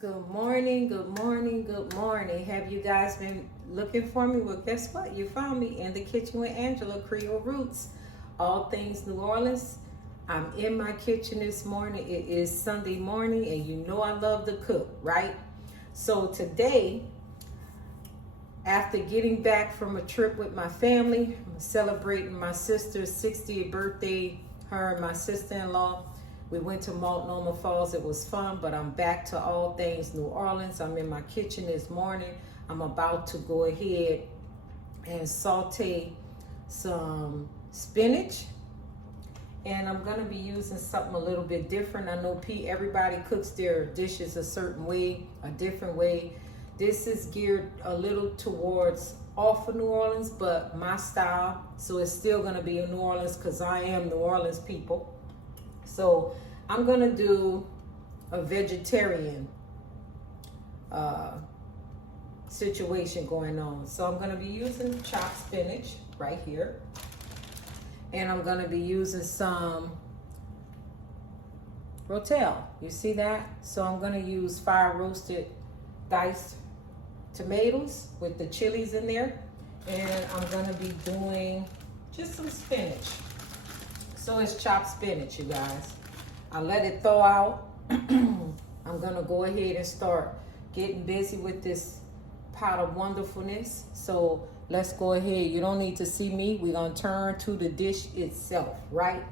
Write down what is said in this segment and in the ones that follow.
Good morning, good morning, good morning. Have you guys been looking for me? Well, guess what? You found me in the kitchen with Angela, Creole Roots, all things New Orleans. I'm in my kitchen this morning. It is Sunday morning, and you know I love to cook, right? So today, after getting back from a trip with my family, I'm celebrating my sister's 60th birthday, her and my sister-in-law. We went to Multnomah Falls. It was fun, but I'm back to all things New Orleans. I'm in my kitchen this morning. I'm about to go ahead and saute some spinach. And I'm gonna be using something a little bit different. I know everybody cooks their dishes a certain way, a different way. This is geared a little towards off of New Orleans, but my style. So it's still gonna be in New Orleans because I am New Orleans people. So I'm gonna do a vegetarian situation going on. So I'm gonna be using chopped spinach right here. And I'm gonna be using some rotel. You see that? So I'm gonna use fire roasted diced tomatoes with the chilies in there. And I'm gonna be doing just some spinach. So it's chopped spinach, you guys. I let it thaw out. I'm gonna go ahead and start getting busy with this pot of wonderfulness. So let's go ahead. You don't need to see me. We're gonna turn to the dish itself, right?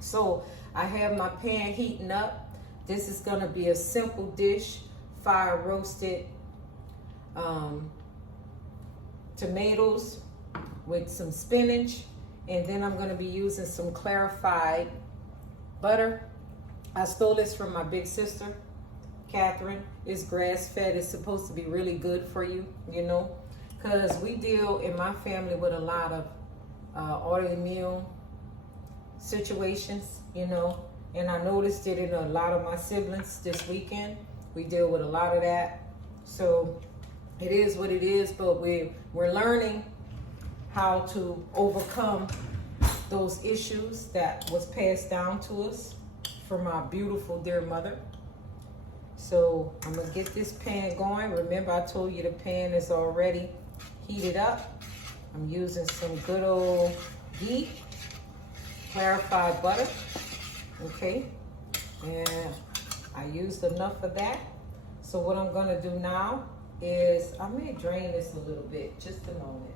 So I have my pan heating up. This is gonna be a simple dish, fire roasted tomatoes with some spinach. And then I'm gonna be using some clarified butter. I stole this from my big sister, Catherine. It's grass fed. It's supposed to be really good for you, you know, because we deal in my family with a lot of autoimmune situations, you know, and I noticed it in a lot of my siblings this weekend. We deal with a lot of that. So it is what it is, but we're learning how to overcome those issues that was passed down to us from our beautiful dear mother. So I'm gonna get this pan going. Remember, I told you the pan is already heated up. I'm using some good old ghee, clarified butter, okay? And I used enough of that. So what I'm gonna do now is, I may drain this a little bit, just a moment.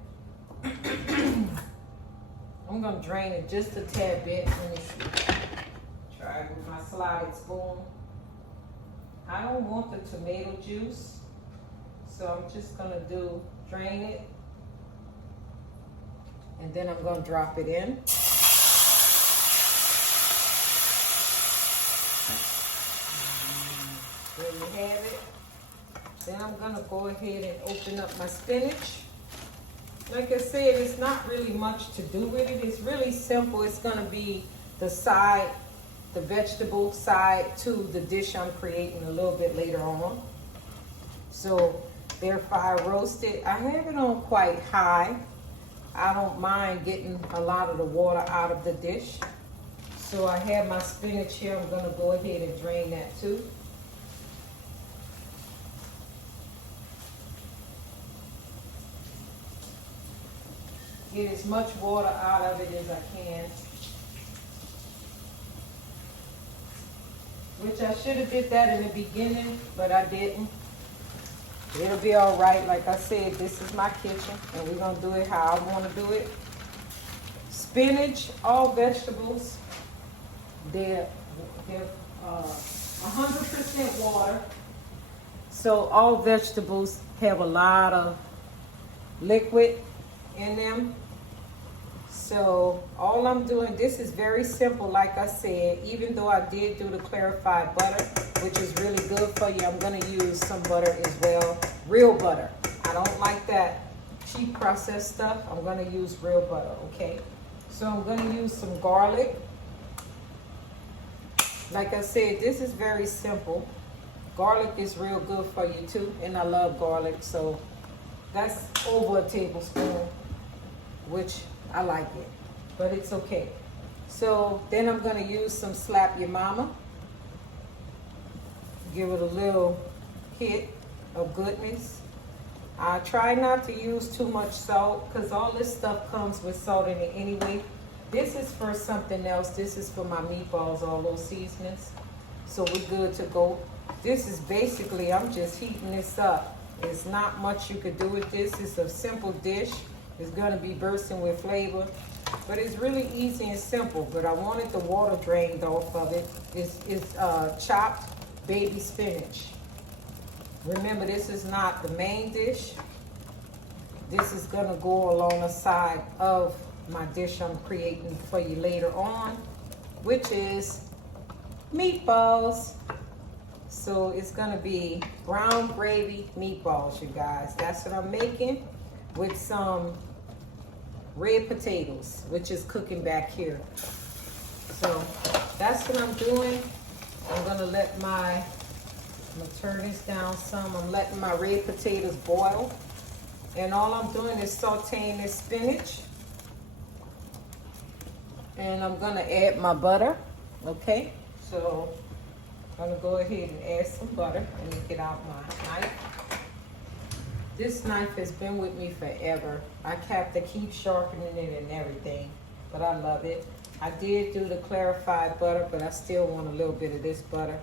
I'm gonna drain it just a tad bit. Let me see. Try it with my slotted spoon. I don't want the tomato juice, so I'm just gonna drain it, and then I'm gonna drop it in. There you have it. Then I'm gonna go ahead and open up my spinach. Like I said, it's not really much to do with it. It's really simple. It's gonna be the side, the vegetable side to the dish I'm creating a little bit later on. So they're fire roasted. I have it on quite high. I don't mind getting a lot of the water out of the dish. So I have my spinach here. I'm gonna go ahead and drain that too. Get as much water out of it as I can. Which I should have did that in the beginning, but I didn't. It'll be all right. Like I said, this is my kitchen, and we're gonna do it how I wanna do it. Spinach, all vegetables, they're 100% water. So all vegetables have a lot of liquid in them. So all I'm doing, this is very simple. Like I said, even though I did do the clarified butter, which is really good for you, I'm gonna use some butter as well. Real butter. I don't like that cheap processed stuff. I'm gonna use real butter, okay? So I'm gonna use some garlic. Like I said, this is very simple. Garlic is real good for you too, and I love garlic, so that's over a tablespoon, which I like it, but it's okay. So then I'm gonna use some Slap Your Mama. Give it a little hit of goodness. I try not to use too much salt because all this stuff comes with salt in it anyway. This is for something else. This is for my meatballs, all those seasonings. So we're good to go. This is basically, I'm just heating this up. There's not much you could do with this. It's a simple dish. It's gonna be bursting with flavor. But it's really easy and simple. But I wanted the water drained off of it. It's chopped baby spinach. Remember, this is not the main dish. This is gonna go along the side of my dish I'm creating for you later on, which is meatballs. So it's gonna be brown gravy meatballs, you guys. That's what I'm making with some red potatoes, which is cooking back here. So that's what I'm doing. I'm gonna turn this down some. I'm letting my red potatoes boil. And all I'm doing is sauteing this spinach. And I'm gonna add my butter, okay? So I'm gonna go ahead and add some butter. Let me get out my knife. This knife has been with me forever. I have to keep sharpening it and everything, but I love it. I did do the clarified butter, but I still want a little bit of this butter.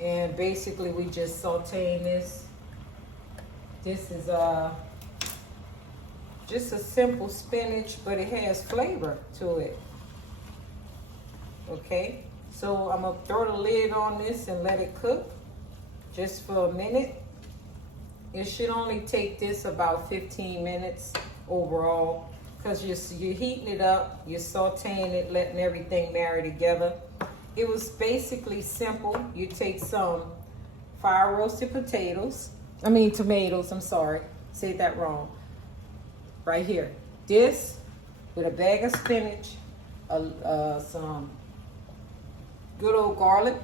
And basically we just sauteing this. This is just a simple spinach, but it has flavor to it. Okay, so I'm gonna throw the lid on this and let it cook just for a minute. It should only take this about 15 minutes overall, because you're heating it up, you're sauteing it, letting everything marry together. It was basically simple. You take some fire roasted tomatoes, I'm sorry, said that wrong. Right here, this with a bag of spinach, some good old garlic,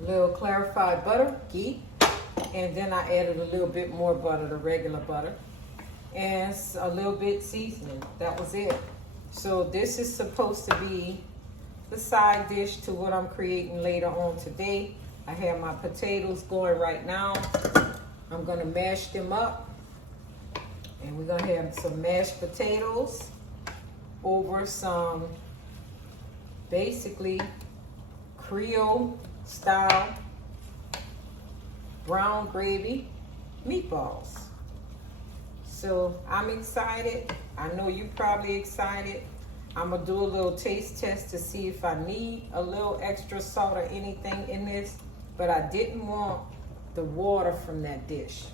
a little clarified butter, ghee, and then I added a little bit more butter, the regular butter, and a little bit seasoning. That was it. So this is supposed to be the side dish to what I'm creating later on today. I have my potatoes going right now. I'm gonna mash them up, and we're gonna have some mashed potatoes over some basically Creole style brown gravy meatballs. So I'm excited. I know you're probably excited. I'm gonna do a little taste test to see if I need a little extra salt or anything in this, but I didn't want the water from that dish.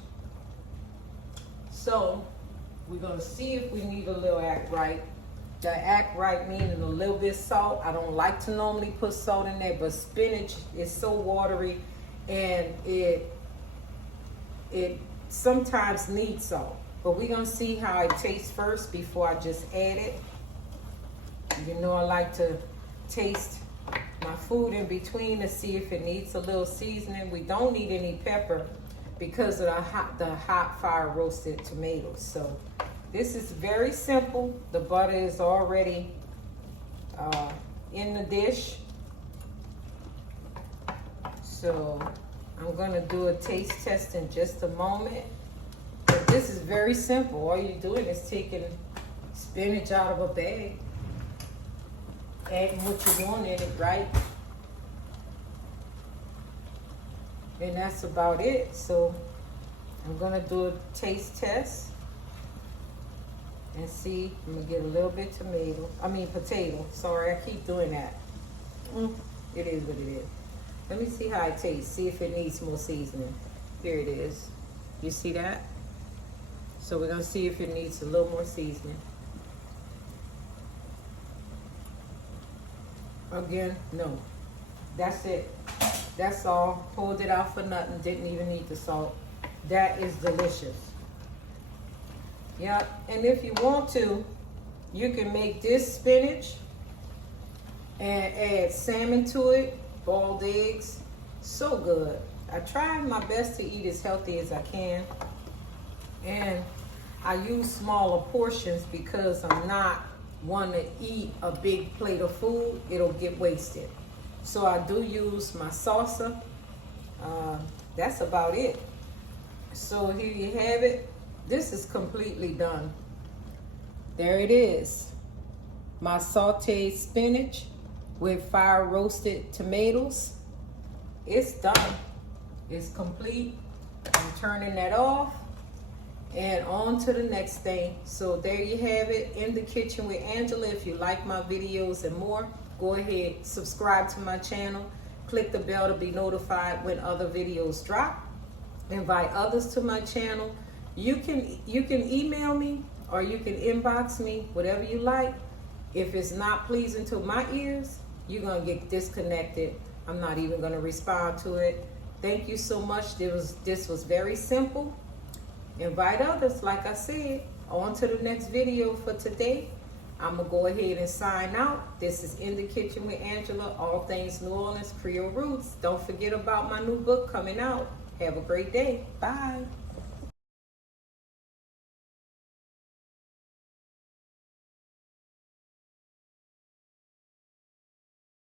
So we're gonna see if we need a little act right. The act right meaning a little bit salt. I don't like to normally put salt in there, but spinach is so watery and it sometimes needs salt. But we're gonna see how it tastes first before I just add it. You know, I like to taste my food in between to see if it needs a little seasoning. We don't need any pepper because of the hot fire roasted tomatoes. So this is very simple. The butter is already in the dish. So I'm gonna do a taste test in just a moment. But this is very simple. All you're doing is taking spinach out of a bag, adding what you want in it, right? And that's about it. So I'm gonna do a taste test and see. I'm gonna get a little bit potato. Sorry, I keep doing that. It is what it is. Let me see how it tastes. See if it needs more seasoning. Here it is. You see that? So we're gonna see if it needs a little more seasoning. Again, no. That's it. That's all. Pulled it out for nothing. Didn't even need the salt. That is delicious. Yeah, and if you want to, you can make this spinach and add salmon to it, boiled eggs. So good. I try my best to eat as healthy as I can. And I use smaller portions because I'm not one to eat a big plate of food. It'll get wasted. So I do use my salsa That's about it. So here you have it. This is completely done. There it is. My sauteed spinach with fire roasted tomatoes. It's done. It's complete. I'm turning that off and on to the next thing. So there you have it, In the Kitchen with Angela. If you like my videos and more, go ahead, subscribe to my channel, click the bell to be notified when other videos drop. Invite others to my channel. You can email me or you can inbox me, whatever you like. If it's not pleasing to my ears, you're gonna get disconnected. I'm not even gonna respond to it. Thank you so much. This was very simple. Invite others, like I said. On to the next video for today. I'm gonna go ahead and sign out. This is In the Kitchen with Angela, all things New Orleans Creole Roots. Don't forget about my new book coming out. Have a great day. Bye.